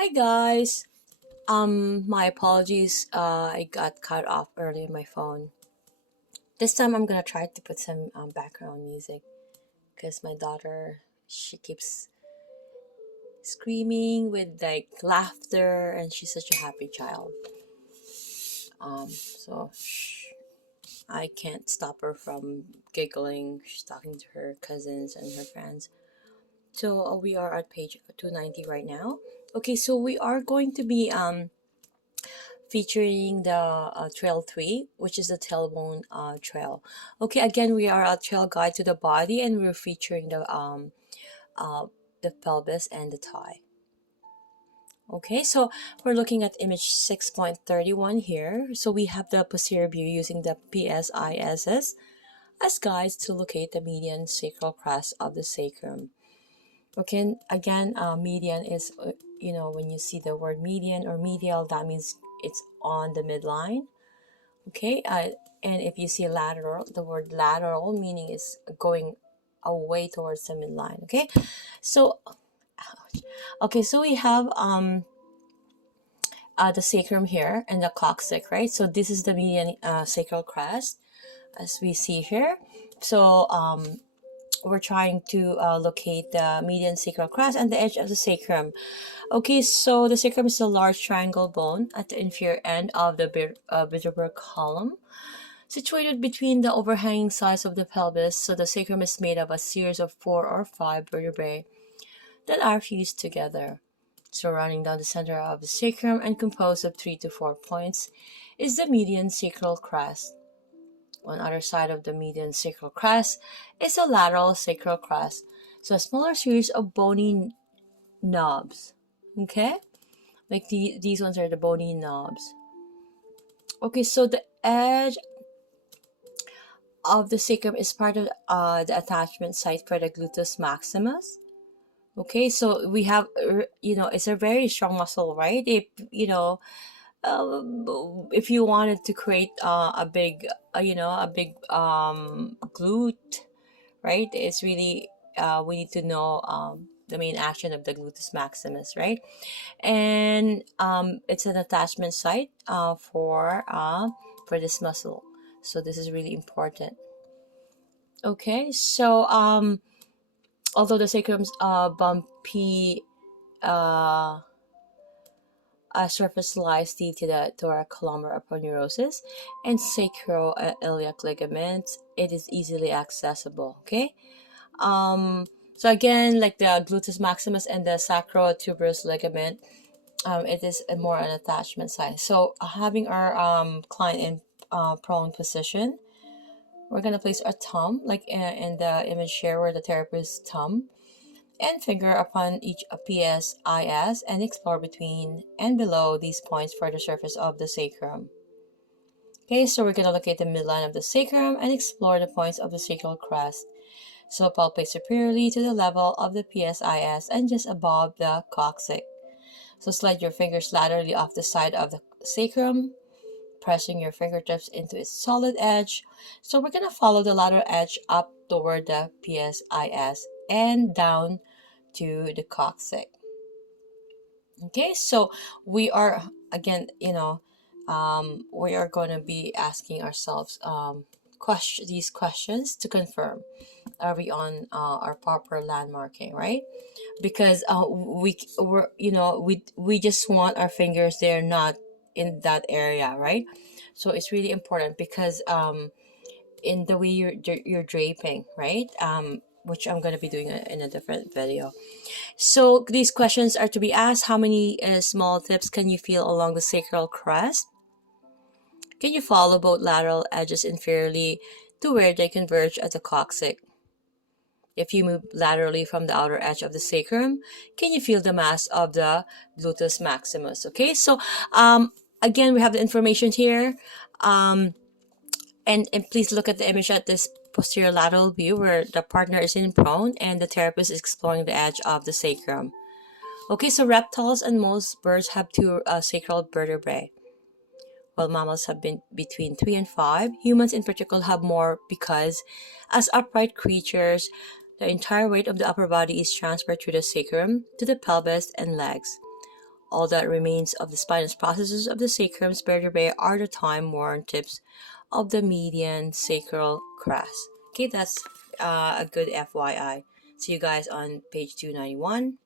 Hi guys. My apologies. I got cut off earlier on my phone. This time I'm gonna try to put some background music because my daughter she keeps screaming with like laughter and she's such a happy child. So I can't stop her from giggling. She's talking to her cousins and her friends. So we are at page 290 right now. Okay, so we are going to be featuring the trail 3, which is the tailbone trail. Okay, again we are a trail guide to the body and we're featuring uh, the pelvis and the thigh. Okay, so we're looking at image 6.31 here. So we have the posterior view using the PSISs as guides to locate the median sacral crest of the sacrum. Okay, again, median is, when you see the word median or medial, that means it's on the midline. Okay, and if you see lateral, the word lateral meaning is going away towards the midline. Okay, so so we have the sacrum here and the coccyx, right? So this is the median sacral crest, as we see here. So we're trying to locate the median sacral crest and the edge of the sacrum. Okay, so the sacrum is a large triangle bone at the inferior end of the vertebral column, situated between the overhanging sides of the pelvis. So the sacrum is made of a series of 4 or 5 vertebrae that are fused together. So running down the center of the sacrum and composed of 3 to 4 points is the median sacral crest. On the other side of the median sacral crest is a lateral sacral crest, so a smaller series of bony knobs. Okay, like these ones are the bony knobs. Okay, so the edge of the sacrum is part of the attachment site for the gluteus maximus. Okay, so we have, it's a very strong muscle, right? If you wanted to create a big glute, right? It's really we need to know the main action of the gluteus maximus, right? And it's an attachment site for this muscle. So this is really important. Okay, so although the sacrum's bumpy surface lies due to the thoracolumbar aponeurosis and sacroiliac ligaments, it is easily accessible. Okay, so again, like the gluteus maximus and the sacrotuberous ligament, it is a more an attachment site. So having our client in prone position, we're gonna place our thumb, like in the image here, where the therapist's thumb and finger upon each PSIS and explore between and below these points for the surface of the sacrum. Okay, so we're gonna locate the midline of the sacrum and explore the points of the sacral crest. So palpate superiorly to the level of the PSIS and just above the coccyx. So slide your fingers laterally off the side of the sacrum, pressing your fingertips into its solid edge. So we're gonna follow the lateral edge up toward the PSIS and down to the coccyx. Okay, so we are again, we are going to be asking ourselves these questions to confirm are we on our proper landmarking, right? Because we just want our fingers there, not in that area, right? So it's really important because in the way you're draping, right? Which I'm going to be doing in a different video. So these questions are to be asked. How many small tips can you feel along the sacral crest? Can you follow both lateral edges inferiorly to where they converge at the coccyx? If you move laterally from the outer edge of the sacrum, can you feel the mass of the gluteus maximus? Okay, so again, we have the information here. And please look at the image at this posterior lateral view where the partner is in prone and the therapist is exploring the edge of the sacrum. Okay, so reptiles and most birds have 2 sacral vertebrae, while mammals have been between 3 and 5. Humans in particular have more because, as upright creatures, the entire weight of the upper body is transferred through the sacrum to the pelvis and legs. All that remains of the spinous processes of the sacrum vertebrae are the time-worn tips of the median sacral crest. Okay, that's a good FYI. See you guys on page 291.